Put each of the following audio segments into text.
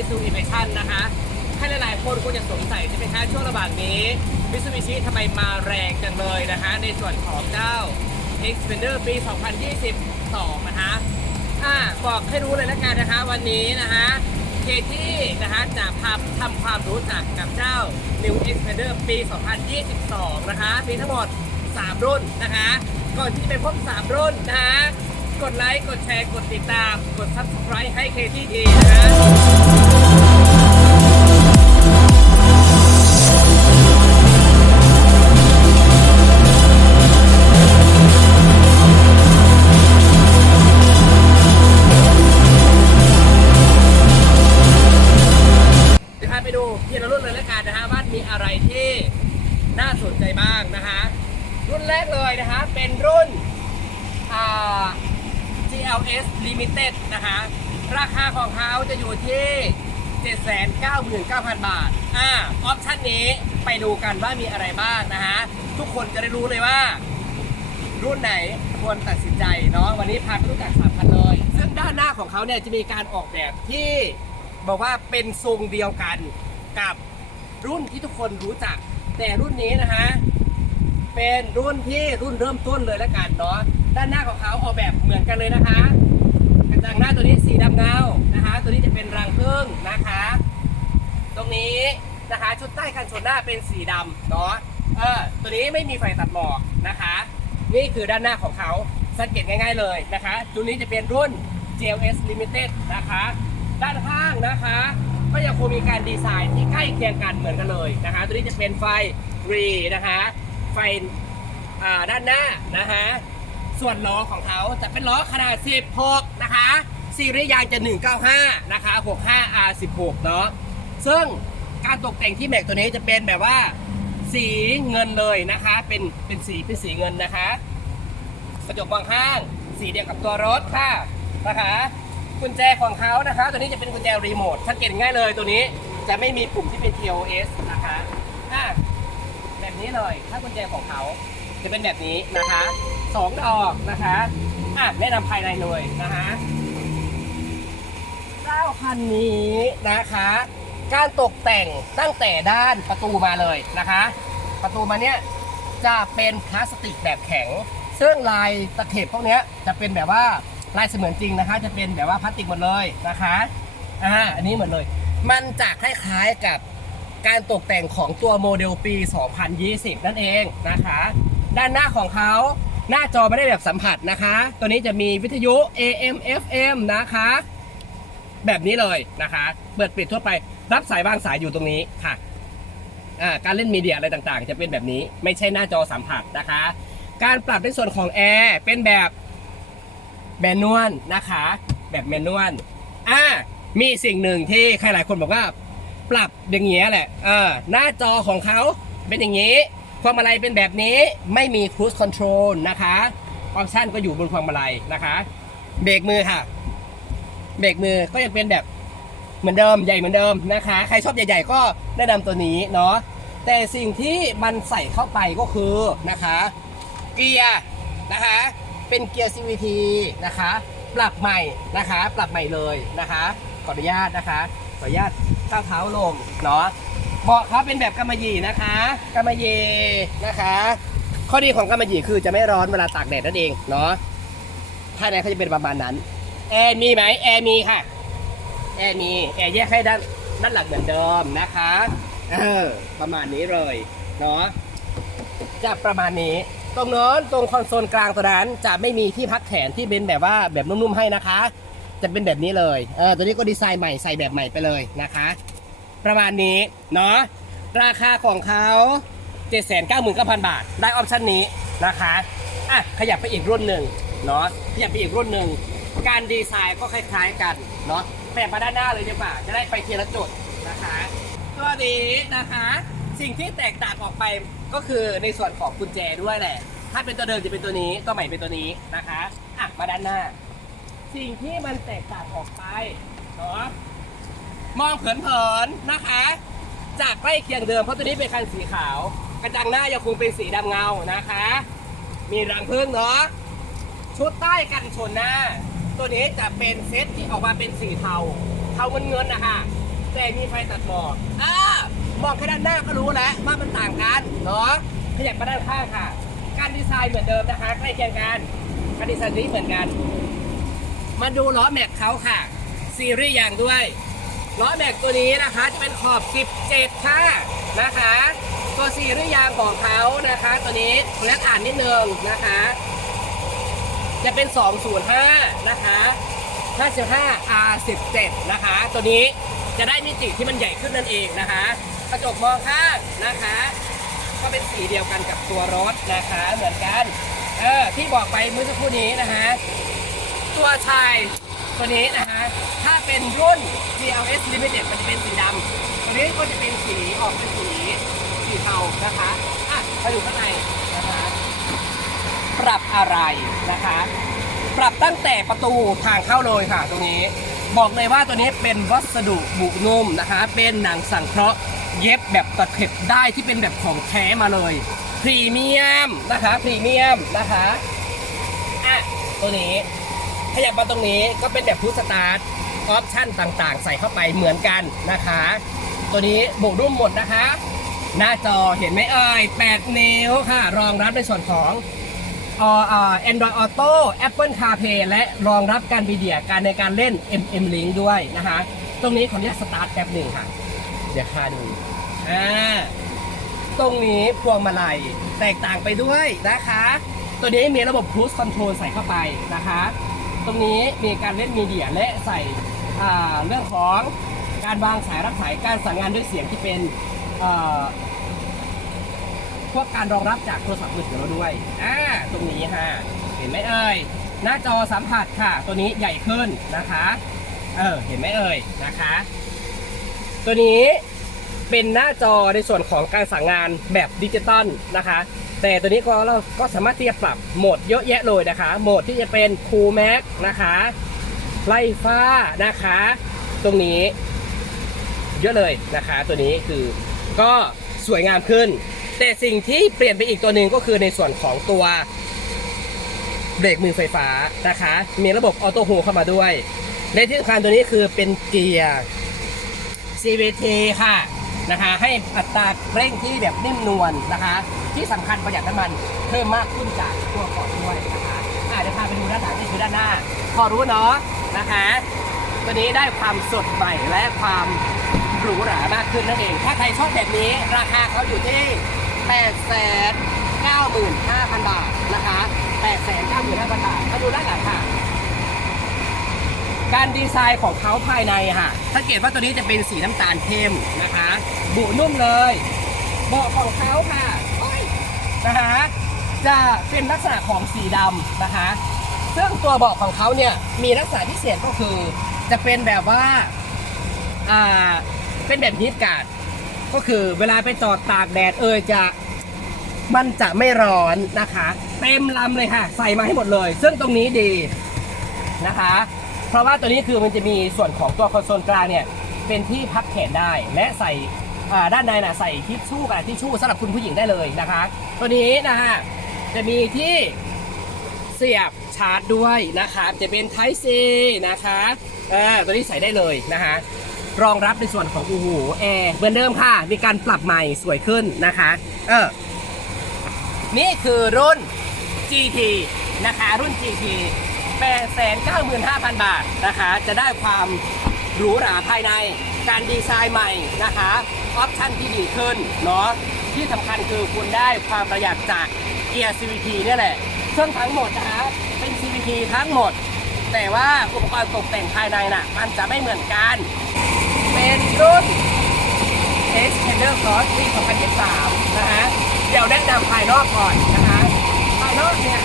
มิซูอินเวชั่นนะคะให้หลายๆคนควรจะสงสัยใช่ไหมคะช่วงระบาดนี้มิสูบิชิทำไมมาแรงจังเลยนะคะในส่วนของเจ้า Xpander ปี 2022 นะคะอ่าบอกให้รู้เลยละกันนะคะ วันนี้นะคะเคที่นะคะจะพาทำความรู้จักกับเจ้า New Xpander ปี 2022 นะคะมีทั้งหมด 3 รุ่นนะคะ ก่อนที่จะไปพบ 3 รุ่นนะคะกดไลค์ กดแชร์ กดติดตาม กด Subscribe ให้ KTT นะ Ls Limited นะฮะ ราคาของเขาจะอยู่ที่ 799,000 บาท อ่า ออปชั่นนี้ไปดูกันว่ามีอะไรบ้างนะฮะ ทุกคนจะได้รู้เลยว่า รุ่นไหนควรตัดสินใจเนาะ วันนี้พาไปรู้จักสามคันเลย ซึ่งด้านหน้าของเขาเนี่ยจะมีการออกแบบที่บอกว่าเป็นทรงเดียวกันกับรุ่นที่ทุกคนรู้จัก แต่รุ่นนี้นะฮะ เป็นรุ่นที่รุ่นเริ่มต้นเลยแล้วกันเนาะด้านหน้าของเขาออกแบบเหมือนกันเลยนะคะกระจังหน้าตัวนี้สีดำเงานะคะ ตัวนี้จะเป็นรังผึ้งนะคะ ตรงนี้นะคะชุดใต้กันชนหน้าเป็นสีดำเนาะเออตัวนี้ไม่มีไฟตัดหมอกนะคะ นี่คือด้านหน้าของเขาสังเกตง่าย ๆเลยนะคะตัวนี้จะเป็นรุ่น GLS Limited นะคะ ด้านข้างนะคะ ก็ยังคงมีการดีไซน์ที่ใกล้เคียงกันเหมือนกันเลยนะคะ ตัวนี้จะเป็นไฟรีนะคะ ไฟด้านหน้านะคะส่วนล้อของเขาจะเป็นล้อขนาด 16 นะคะซีรีส์ยางจะ 195 นะคะ 65 R16 เนาะซึ่งการตกแต่งที่แม็กตัวนี้จะเป็นแบบว่าสีเงินเลยนะคะ เป็นเป็นสีเป็นสีเงินนะคะกระจกมองข้าง สีเดียวกับตัวรถค่ะนะคะกุญแจของเขานะคะ ตัวนี้จะเป็นกุญแจรีโมทสังเกตง่ายเลยตัวนี้จะไม่มีปุ่มที่เป็น TOS นะคะอะ แบบนี้เลย ถ้ากุญแจของเขาจะเป็นแบบนี้นะคะสองดอกนะคะอะแนะนำภายในเลยนะคะเจ้าคันนี้นะคะ การตกแต่งตั้งแต่ด้านประตูมาเลยนะคะ ประตูมาเนี้ยจะเป็นพลาสติกแบบแข็ง ซึ่งลายตะเข็บพวกเนี้ยจะเป็นแบบว่าลายเสมือนจริงนะคะ จะเป็นแบบว่าพลาสติกหมดเลยนะคะอ่าอันนี้เหมือนเลย มันจะคล้ายๆกับ การตกแต่งของตัวโมเดลปี 2020 นั่นเองนะคะ ด้านหน้าของเขาหน้าจอไม่ได้แบบสัมผัสนะคะ ตัวนี้จะมีวิทยุ AM FM นะคะ แบบนี้เลยนะคะ เปิดปิดทั่วไป รับสายวางสายอยู่ตรงนี้ค่ะการเล่นมีเดียอะไรต่างๆ จะเป็นแบบนี้ไม่ใช่หน้าจอสัมผัสนะคะ การปรับในส่วนของแอร์เป็นแบบแมนนวลนะคะ แบบแมนนวลอ่ามีสิ่งหนึ่งที่ใครหลายคนบอกว่า ปรับอย่างเงี้ยแหละเออหน้าจอของเขาเป็นอย่างนี้พวงมาลัยเป็นแบบนี้ไม่มี cruise control นะคะออปชั่นก็อยู่บนพวงมาลัยนะคะเบรกมือค่ะ เบรกมือก็ยังเป็นแบบเหมือนเดิมใหญ่เหมือนเดิมนะคะ ใครชอบใหญ่ ๆ ก็แนะนำตัวนี้เนาะแต่สิ่งที่มันใส่เข้าไปก็คือนะคะ เกียร์นะคะ เป็นเกียร์ CVT นะคะ ปรับใหม่นะคะ ปรับใหม่เลยนะคะขออนุญาตนะคะ ขออนุญาตก้าวเท้าลงเนาะเบาะเขาเป็นแบบกำมะหยี่นะคะกำมะหยี่นะคะ ข้อดีของกำมะหยี่คือจะไม่ร้อนเวลาตากแดดนั่นเองเนาะภายในเขาจะเป็นประมาณนั้นแอร์มีไหมแอร์มีค่ะแอร์มีแอร์แยกให้ด้านด้านหลังเหมือนเดิมนะคะเออประมาณนี้เลยเนาะจะประมาณนี้ ตรงโน้นตรงคอนโซลกลางตัวนั้นจะไม่มีที่พักแขนที่เป็นแบบว่าแบบนุ่มๆให้นะคะ จะเป็นแบบนี้เลยเออตัวนี้ก็ดีไซน์ใหม่ใส่แบบใหม่ไปเลยนะคะ ประมาณนี้เนาะราคาของเขา799,000 บาท ได้ออปชั่นนี้นะคะอะขยับไปอีกรุ่นหนึ่งเนาะขยับไปอีกรุ่นหนึ่งการดีไซน์ก็คล้าย ๆกันเนาะขยับมาด้านหน้าเลยดีกว่าจะได้ไปทีละจุดนะคะตัวนี้นะคะ สิ่งที่แตกต่างออกไปก็คือในส่วนของกุญแจด้วยแหละ ถ้าเป็นตัวเดิมจะเป็นตัวนี้ตัวใหม่เป็นตัวนี้นะคะอะมาด้านหน้า สิ่งที่มันแตกต่างออกไปเนาะมองเผินๆนะคะ จากใกล้เคียงเดิมเพราะตัวนี้เป็นคันสีขาว กระจังหน้ายังคงเป็นสีดำเงานะคะ มีรังพึ่งเนาะชุดใต้กันชนหน้า ตัวนี้จะเป็นเซตที่ออกมาเป็นสีเทาเทาเงินๆนะคะแต่มีไฟตัดหมอกอ่ามองแค่ด้านหน้าก็รู้แล้วว่ามันต่างกันเนาะขยับมาด้านข้างค่ะ การดีไซน์เหมือนเดิมนะคะ ใกล้เคียงกันการดีไซน์นี้เหมือนกัน มาดูล้อแม็กเขาค่ะ ซีรีส์ยางด้วย ล้อแม็กตัวนี้นะคะจะเป็นขอบ 17 ค่ะนะคะ ตัวซีรีส์ยางของเขานะคะ ตัวนี้ผมจะอ่านนิดนึงนะคะ จะเป็น 205 นะคะ 55 R17 นะคะ ตัวนี้จะได้มิติที่มันใหญ่ขึ้นนั่นเองนะคะ กระจกมองข้างนะคะ ก็เป็นสีเดียวกันกับตัวรถนะคะเหมือนกันเออที่บอกไปเมื่อสักครู่นี้นะคะ ตัวชายตัวนี้นะคะถ้าเป็นรุ่น GLS Limited มันจะเป็นสีดำตัวนี้ก็จะเป็นสีออกเป็นสีสีเทานะคะอะมาอยู่ข้างในนะคะ ปรับอะไรนะคะ ปรับตั้งแต่ประตูทางเข้าเลยค่ะตรงนี้ บอกเลยว่าตัวนี้เป็นวัสดุบุนุ่มนะคะ เป็นหนังสังเคราะห์เย็บแบบตะเข็บได้ที่เป็นแบบของแท้มาเลย พรีเมียมนะคะ พรีเมียมนะคะ อะ ตัวนี้ ขยับมาตรงนี้ก็เป็นแบบพุทสตาร์ทออปชั่นต่างๆ ใส่เข้าไปเหมือนกันนะคะ ตัวนี้บุกรุ่มหมดนะคะ หน้าจอเห็นไหมเอ่ย 8 นิ้วค่ะ รองรับในส่วนของเอ่อเอ่อ Android Auto Apple CarPlay และรองรับการวีเดียการในการเล่น MM Link ด้วยนะคะ ตรงนี้ขออนุญาตสตาร์ทแป๊บหนึ่งค่ะ เดี๋ยวค่าดูอ่าตรงนี้พวงมาลัยแตกต่างไปด้วยนะคะ ตัวนี้มีระบบ Cruise Control ใส่เข้าไปนะคะ ตรงนี้มีการเล่นมีเดียและใส่เรื่องของการวางสายรับสายการสั่งงานด้วยเสียงที่เป็นพวกการรองรับจากโทรศัพท์มือถือเราด้วยอ่าตรงนี้ฮะเห็นไหมเอ่ยหน้าจอสัมผัสค่ะ ตัวนี้ใหญ่ขึ้นนะคะ เออเห็นไหมเอ่ยนะคะ ตัวนี้ เป็นหน้าจอในส่วนของการสั่งงานแบบดิจิตอลนะคะ แต่ตัวนี้ก็เราก็สามารถที่จะปรับโหมดเยอะแยะเลยนะคะ โหมดที่จะเป็น Cool Max นะคะ ไล่ฟ้านะคะ ตรงนี้ เยอะเลยนะคะ ตัวนี้คือก็สวยงามขึ้น แต่สิ่งที่เปลี่ยนไปอีกตัวหนึ่งก็คือในส่วนของตัวเบรกมือไฟฟ้านะคะ มีระบบออโต้โฮเข้ามาด้วย และที่สำคัญตัวนี้คือเป็นเกียร์ CVT ค่ะ นะคะ ให้อัตราเร่งที่แบบนิ่มนวลนะคะ ที่สำคัญประหยัดน้ำมันเพิ่มมากขึ้นจากตัวก่อนด้วยนะคะอะเดี๋ยวพาไปดูด้านหลังนี่คือด้านหน้า พอรู้เนาะนะคะ ตัวนี้ได้ความสดใหม่และความหรูหรามากขึ้นนั่นเอง ถ้าใครชอบแบบนี้ราคาเขาอยู่ที่8 9 5 0 0 0 บาทนะคะ8 9 5 0 0 0 บาทมาดูด้านหลังค่ะ การดีไซน์ของเขาภายในค่ะสังเกตว่าตัวนี้จะเป็นสีน้ำตาลเข้มนะคะ บุนุ่มเลยเบาะของเขาค่ะนะคะจะเป็นลักษณะของสีดำนะคะ ซึ่งตัวเบาะของเขาเนี่ยมีลักษณะพิเศษก็คือ จะเป็นแบบว่าอ่าเป็นแบบฮิตการ์ดก็คือเวลาไปจอดตากแดดเอยจะมันจะไม่ร้อนนะคะ เต็มลำเลยค่ะ ใส่มาให้หมดเลย ซึ่งตรงนี้ดีนะคะ เพราะว่าตัวนี้คือมันจะมีส่วนของตัวคอนโซลกลางเนี่ยเป็นที่พับแขนได้และใส่ด้านในนะใส่ทิชชู่กับทิชชู่สำหรับคุณผู้หญิงได้เลยนะคะ ตัวนี้นะฮะจะมีที่เสียบชาร์จด้วยนะคะจะเป็น Type C นะคะเออตัวนี้ใส่ได้เลยนะคะรองรับในส่วนของอูหูแอร์เหมือนเดิมค่ะ มีการปรับใหม่สวยขึ้นนะคะ เออ นี่คือรุ่น GT นะคะ รุ่น GT 895,000 บาทนะคะ จะได้ความหรูหราภายในการดีไซน์ใหม่นะคะออปชั่นที่ดีขึ้นเนาะที่สำคัญคือคุณได้ความประหยัดจากเกียร์ CVT เนี่ยแหละซึ่งทั้งหมดนะคะเป็น CVT ทั้งหมด แต่ว่าอุปกรณ์ตกแต่งภายในน่ะมันจะไม่เหมือนกัน เป็นรุ่น Extender Cross ปี2023 นะฮะเดี๋ยวแนะนำภายนอกก่อนนะคะภายนอกเนี่ย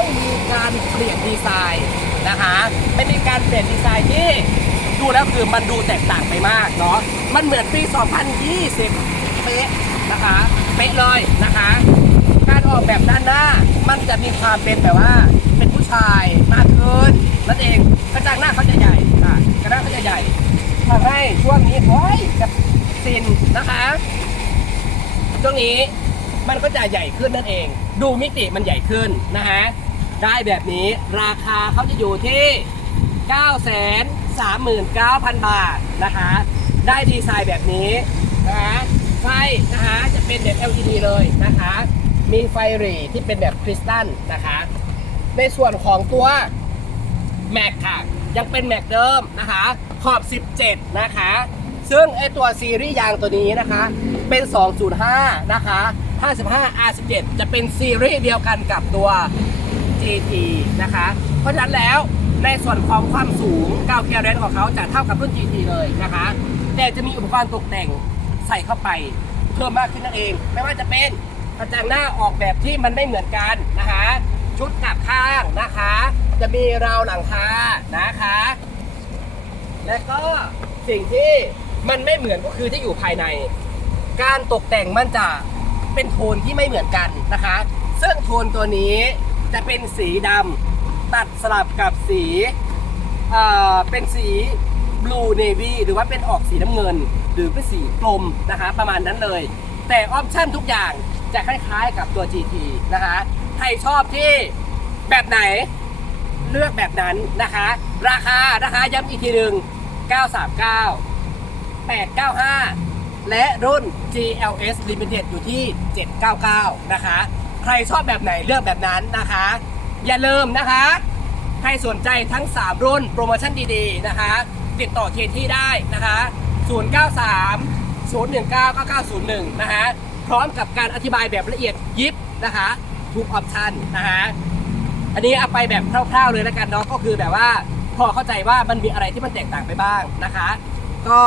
ไม่มีการเปลี่ยนดีไซน์นะคะไม่มีการเปลี่ยนดีไซน์ที่ดูแล้วคือมันดูแตกต่างไปมากเนาะมันเหมือนปี 2020 เป๊ะนะคะเป๊ะเลยนะคะ การออกแบบด้านหน้ามันจะมีความเป็นแบบว่าเป็นผู้ชายมากขึ้นนั่นเองกระจังหน้าเขาจะใหญ่ค่ะกระจังเขาจะใหญ่ทำให้ช่วงนี้โอ้ยกับซินนะคะช่วงนี้มันก็จะใหญ่ขึ้นนั่นเอง ดูมิติมันใหญ่ขึ้นนะฮะ ได้แบบนี้ราคาเขาจะอยู่ที่ 9 3 9 0 0 0 บาทนะคะ ได้ดีไซน์แบบนี้นะคะไฟนะคะจะเป็นแบบ LED เลยนะคะ มีไฟหรี่ที่เป็นแบบคริสตัลนะคะ ในส่วนของตัวแม็กค่ะ ยังเป็นแม็กเดิมนะคะ ขอบ 17 นะคะ ซึ่งไอตัวซีรีส์ยางตัวนี้นะคะ เป็น 2.5 นะคะ 55 R17 จะเป็นซีรีส์เดียวกันกับตัว GT นะคะ เพราะฉะนั้นแล้วในส่วนของความสูงก้าวแคเรนของเขาจะเท่ากับรุ่น GT เลยนะคะ แต่จะมีอุปกรณ์ตกแต่งใส่เข้าไปเพิ่มมากขึ้นนั่นเอง ไม่ว่าจะเป็นกระจังหน้าออกแบบที่มันไม่เหมือนกันนะคะ ชุดกลับข้างนะคะ จะมีราวหลังคานะคะ และก็สิ่งที่มันไม่เหมือนก็คือที่อยู่ภายใน การตกแต่งมันจะเป็นโทนที่ไม่เหมือนกันนะคะ ซึ่งโทนตัวนี้ จะเป็นสีดำตัดสลับกับสีเอ่อเป็นสี blue navy หรือว่าเป็นออกสีน้ำเงิน หรือเป็นสีกลมนะคะประมาณนั้นเลย แต่ออปชั่นทุกอย่างจะคล้ายๆกับตัว GT นะคะใครชอบที่แบบไหนเลือกแบบนั้นนะคะ ราคานะคะย้ำอีกทีหนึ่ง939 895 และรุ่น GLS Limited อยู่ที่ 799 นะคะ ใครชอบแบบไหนเลือกแบบนั้นนะคะ อย่าลืมนะคะใครสนใจทั้ง 3 รุ่นโปรโมชั่นดีๆนะคะ ติดต่อเคที่ได้นะคะ 093 019 9901 นะคะ พร้อมกับการอธิบายแบบละเอียดยิบนะคะทุกออปชันนะคะอันนี้เอาไปแบบคร่าวๆเลยแล้วกันเนาะก็คือแบบว่าพอเข้าใจว่ามันมีอะไรที่มันแตกต่างไปบ้างนะคะ ก็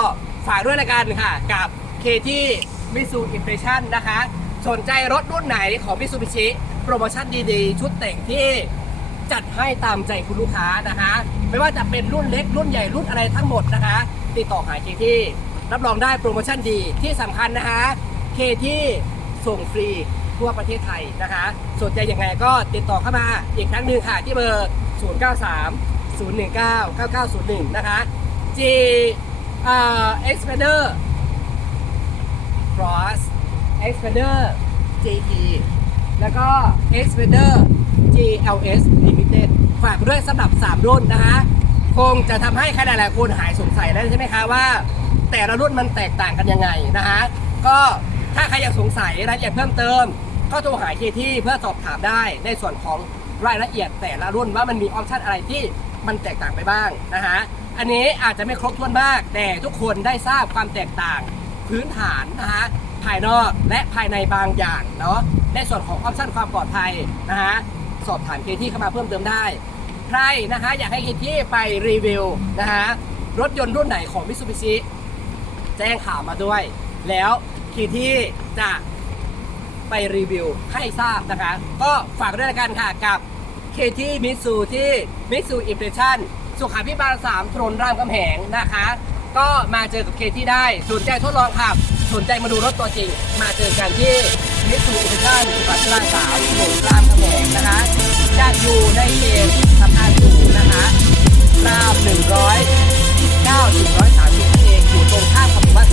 ฝากด้วยละกันค่ะ กับเคที่มิซูอิมเพรสชั่นนะคะ สนใจรถรุ่นไหนของมิซูบิชิโปรโมชั่นดีๆ ชุดแต่งที่จัดให้ตามใจคุณลูกค้านะคะไม่ว่าจะเป็นรุ่นเล็กรุ่นใหญ่รุ่นอะไรทั้งหมดนะคะติดต่อหาเคที่รับรองได้โปรโมชั่นดีที่สำคัญนะคะเคที่ส่งฟรีทั่วประเทศไทยนะคะสนใจยังไงก็ติดต่อเข้ามาอีกครั้งหนึ่งค่ะที่เบอร์ 093 019 9901 นะคะ G เอ่อ Expander Cross Expander GT แล้วก็ Expander GLS Limited ฝากด้วยสำหรับ 3 รุ่นนะคะคงจะทำให้ใครหลายๆคนหายสงสัยแล้วใช่ไหมคะว่า แต่ละรุ่นมันแตกต่างกันยังไงนะคะก็ถ้าใครอยากสงสัยรายละเอียดเพิ่มเติม ก็โทรหาเคที่เพื่อสอบถามได้ในส่วนของรายละเอียดแต่ละรุ่นว่ามันมีออปชันอะไรที่มันแตกต่างไปบ้างนะคะอันนี้อาจจะไม่ครบถ้วนมาก แต่ทุกคนได้ทราบความแตกต่างพื้นฐานนะคะ ภายนอกและภายในบางอย่างเนาะในส่วนของออปชันความปลอดภัยนะคะสอบถามเคที่เข้ามาเพิ่มเติมได้ ใครนะคะอยากให้เคที่ไปรีวิวนะคะรถยนต์รุ่นไหนของมิ t ซูบิชิแจ้งข่าวมาด้วย แล้วเคที่จะไปรีวิวให้ทราบนะคะ ก็ฝากด้วยกันค่ะกับเคที่มิสูที่มิสูอิมเพรสชั่นสุขาพิบาล3ถนนรามคำแหงนะคะ ก็มาเจอกับเคที่ได้สนใจทดลองขับ สนใจมาดูรถตัวจริง มาเจอกันที่มิสูอิมเพรสชั่นสุขาพิบาล3ถนนรามคำแหงนะคะจะอยู่ในเขตสะพานสูงนะคะราม100 9ถึง130เองอยู่ตรงข้ามกับหมู่บ้ามกร